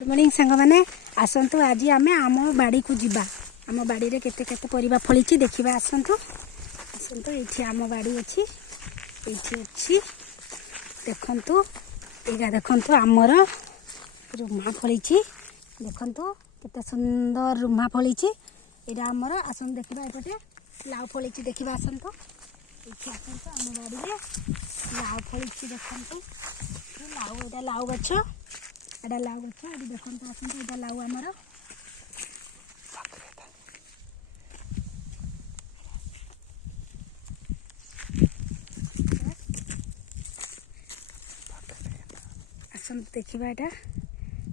good morning सांग मैंने आसतु आज आम आम बाड़ी को जीवा आम बाड़ी रे केते केते परिबा फलिछि देखिबा आसतु आसतु एठी आम बाड़ी अछि एठी अछि देखंतु एगा देखंतु आमर रुमा फलिछि देखंतु केते सुंदर रुमा फलिछि एडा आमर आसतु देखिबा एपटे लाउ फलिछि देखिबा आसतु एठी आसतु आम बाड़ी रे लाउ फलिछि देखंतु लाउ एडा लाउ गछ एडा लाउ गछ एडी देखंतु आसंतु एडा लाउ हमर आसंतु देखिबा एटा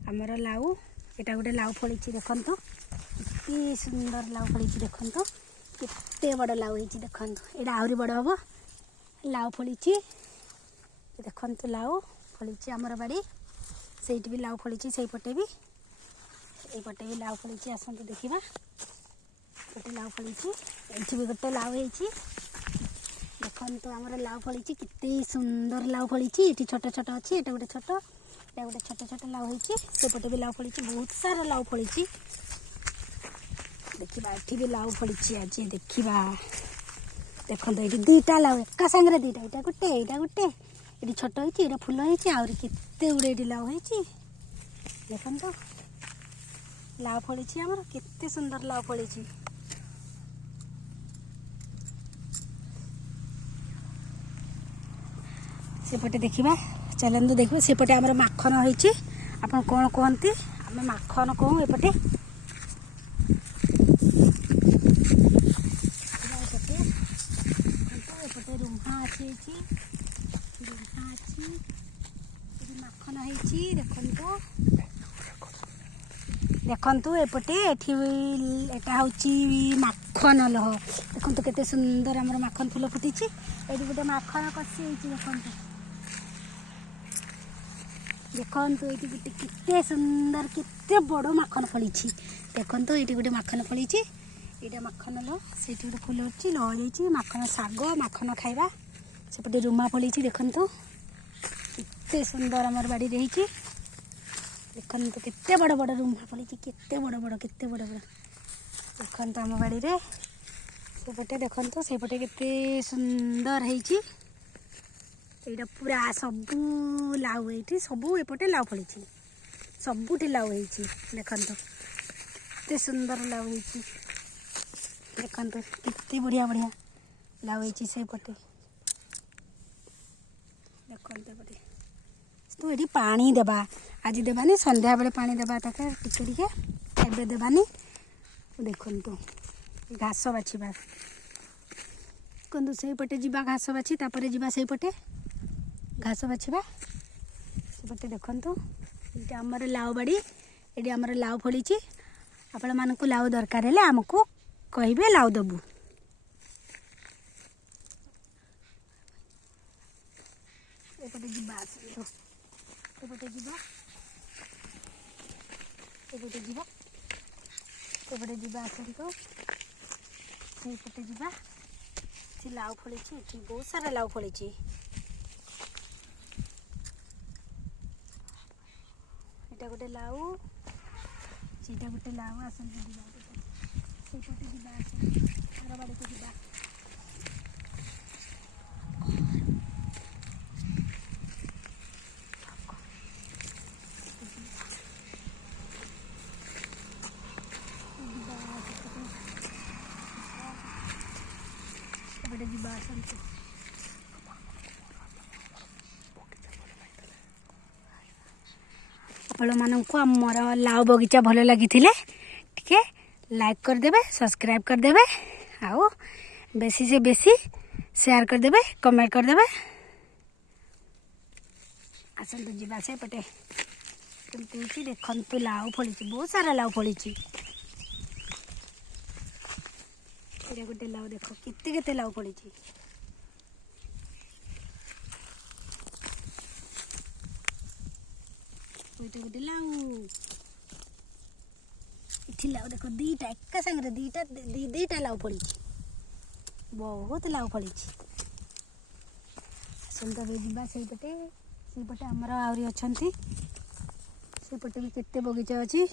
हमर लाउ एटा गोटे लाउ फलिछि देखंतु कि सुंदर लाउ फलिछि देखंतु केते बड़ लाउ हेछि देखंतु एडा आउरी बड़ हबो लाउ फलिछि देखंतु लाउ फलिछि हमर बाड़ी सेठी भी लाउ फलिछि सेई पटे भी एई पटे भी लाउ फलिछि आसंतु देखिबा गोटे लाउ फलिछि एठी भी गोटे लाउ हेछि देखंतु हमर लाउ फलिछि किते सुंदर लाउ फलिछि एठी छोट छोट अछि एटा गोटे छोट छोट लाउ हेछि से पटे भी लाउ फलिछि बहुत सारा लाउ फलिछि देखिबा एठी भी लाउ फलिछि आज देखिबा देखंतु एठी दुईटा लाउ एका संगरे दुईटा एटा गोटे एटी छोट होइछि एटा फूल होइछि आउरी केते उडे एटी लाउ होइछि देखंतु लाउ फलिछि हमर केते सुंदर लाउ फलिछि सेपटे देखिबा चलंतु देखिबा सेपटे हमर माखन होइछि आपण कोन कोहंती हम माखन कहू एपटे एपटे रुम्हा अछि माखन होइछि देखंतु देखंतु एपटे एठी एटा होछि माखन लह देखंतु केते सुंदर हमर माखन फूल फुटिछि एठी गोटे माखन कसी होइछि देखंतु देखंतु एठी गोटे केते सुंदर केते बड़ माखन फलिछि देखंतु एठी गोटे माखन फलिछि एटा माखन लह सेठी गोटे फूल होछि लह होइछि माखन साग माखन खाइबा सेपटे रुमा फलिछि देखंतु केते सुंदर हमर बाड़ी रहिछि देखंतु केते बड़ बड़ रुमा फलिछि केते बड़ देखंतु हम बाड़ी रे सेपटे देखंतु सेपटे केते सुंदर हेछि एटा पूरा सबु लाउ एठी सबु एपटे लाउ फलिछि सबुठी लाउ हेछि देखंतु केते सुंदर लाउ हेछि देखंतु केते बढ़िया बढ़िया लाउ हेछि सेपटे देखंतु एपटे तू एठी पानी देबा आज देबानी संध्या बेले पानी देबा ताके टिके टिके एबे देबानी देखंतु घास बाछिबा कंदु सेई पटे जिबा घास बाछि तापरे जिबा सेई पटे घास बाछिबा से पटे देखंतु एटा हमर लाउ बाड़ी एडी हमर लाउ फलिछि आपण मानकु लाउ दरकार हेले हमकु कहिबे लाउ दबु एपटे जिबा एपटे जिबा आसंतु सेपटे जिबा से लाउ फलिछि एठी बहुत सारा लाउ फलिछि एटा गोटे लाउ सीटा गोटे लाउ आसंतु जिबा सेपटे जिबा आसंतु आरो बाड़ी को जिबा आपण मानकु हमर लाउ बगीचा भल लगी टिके लाइक करदेबे सब्सक्राइब करदेबे आउ बेसी से बेसी शेयर करदेबे कमेंट करदेबे आसंतु जिबा से पटे केमती देखंतु लाउ फलिछि बहुत सारा लाउ फलिछि एटा गोटे लाउ देखो केते केते लाउ फलिछि एटा गोटे लाउ इठी लाउ देखो दीटा एका संगरे दीटा लाउ फलिछि बहुत लाउ फलिछि सुंदर जिबा सेई पटे हमर आउरी अछंती सेपटे भी केते बगीचा अच्छी